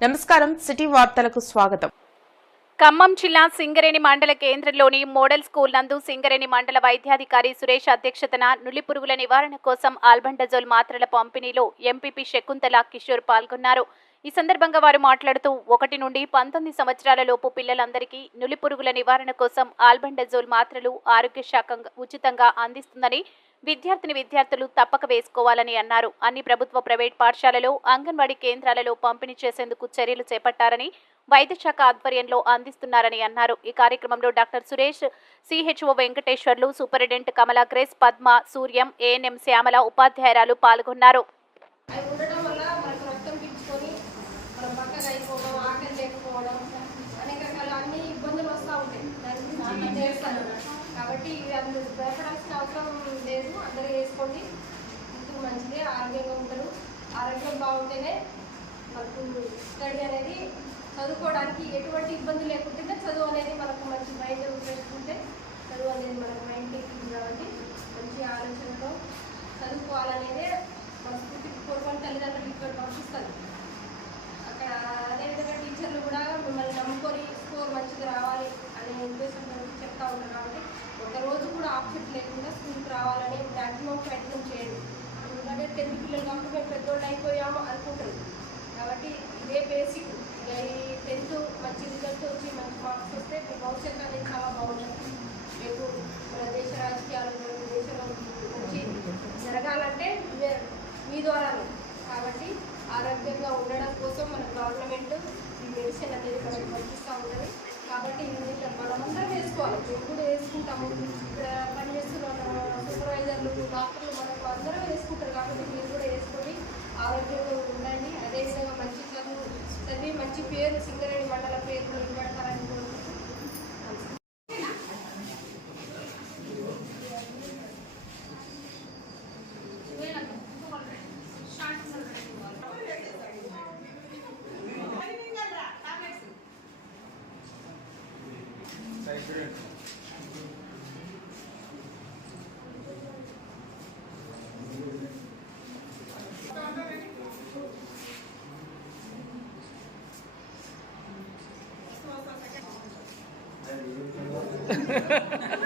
నమస్కారం సిటీ వార్తలకు స్వాగతం. ఖమ్మం జిల్లా సింగరేణి మండల కేంద్రంలోని మోడల్ స్కూల్ నందు సింగరేణి మండల వైద్యాధికారి సురేష్ అధ్యక్షతన నులి పురుగుల నివారణ కోసం ఆల్బండజోల్ మాత్రల పంపిణీలో ఎంపీపీ శకుంతల కిషోర్ పాల్గొన్నారు. ఈ సందర్భంగా వారు మాట్లాడుతూ ఒకటి నుండి పంతొమ్మిది సంవత్సరాల లోపు పిల్లలందరికీ నులి పురుగుల నివారణ కోసం ఆల్బండజోల్ మాత్రలు ఆరోగ్య శాఖ ఉచితంగా అందిస్తుందని విద్యార్థిని విద్యార్థులు తప్పక వేసుకోవాలని అన్నారు. అన్ని ప్రభుత్వ ప్రైవేట్ పాఠశాలలో అంగన్వాడీ కేంద్రాలలో పంపిణీ చేసేందుకు చర్యలు చేపట్టారని వైద్య శాఖ ఆధ్వర్యంలో అందిస్తున్నారని అన్నారు. ఈ కార్యక్రమంలో doctor Suresh CHO Venkateswarlu superintendent Kamala Grace Padma Suryam ANM Shyamala ఉపాధ్యాయురాలు పాల్గొన్నారు. అనేక రకాల అన్ని ఇబ్బందులు వస్తూ ఉంటాయి. చేస్తాను. కాబట్టి ఇవి అందులో భయపడాల్సిన అవసరం లేదు. అందరూ వేసుకోండి. ఇందుకు మంచిదే ఆరోగ్యంగా ఉంటారు. ఆరోగ్యం బాగుంటేనే మనకు స్టడీ అనేది చదువుకోవడానికి ఎటువంటి ఇబ్బంది లేకుంటే చదువు అనేది మనకు మంచి మైండ్ పిల్లలు కాబట్టి మేము పెద్దోళ్ళు అయిపోయాము అనుకుంటారు. కాబట్టి ఇదే బేసిక్ ఈ టెన్త్ మంచి రిజల్ట్ వచ్చి మంచి మార్క్స్ వస్తే భవిష్యత్తు అనేది చాలా బాగుంటుంది. రేపు మన దేశ రాజకీయాలు దేశంలో మంచి జరగాలంటే మీ ద్వారానే. కాబట్టి ఆరోగ్యంగా ఉండడం కోసం మన గవర్నమెంట్ ఈ మెడిసిన్ అనేది మనకు పంపిస్తూ ఉంటుంది. కాబట్టి ఇది మనమందరం వేసుకోవాలి. మేము కూడా వేసుకుంటాము? ఇక్కడ పనిచేస్తున్న సూపర్వైజర్లు డాక్టర్లు మనకు అందరూ వేసుకుంటారు. 是认同。Ha ha ha.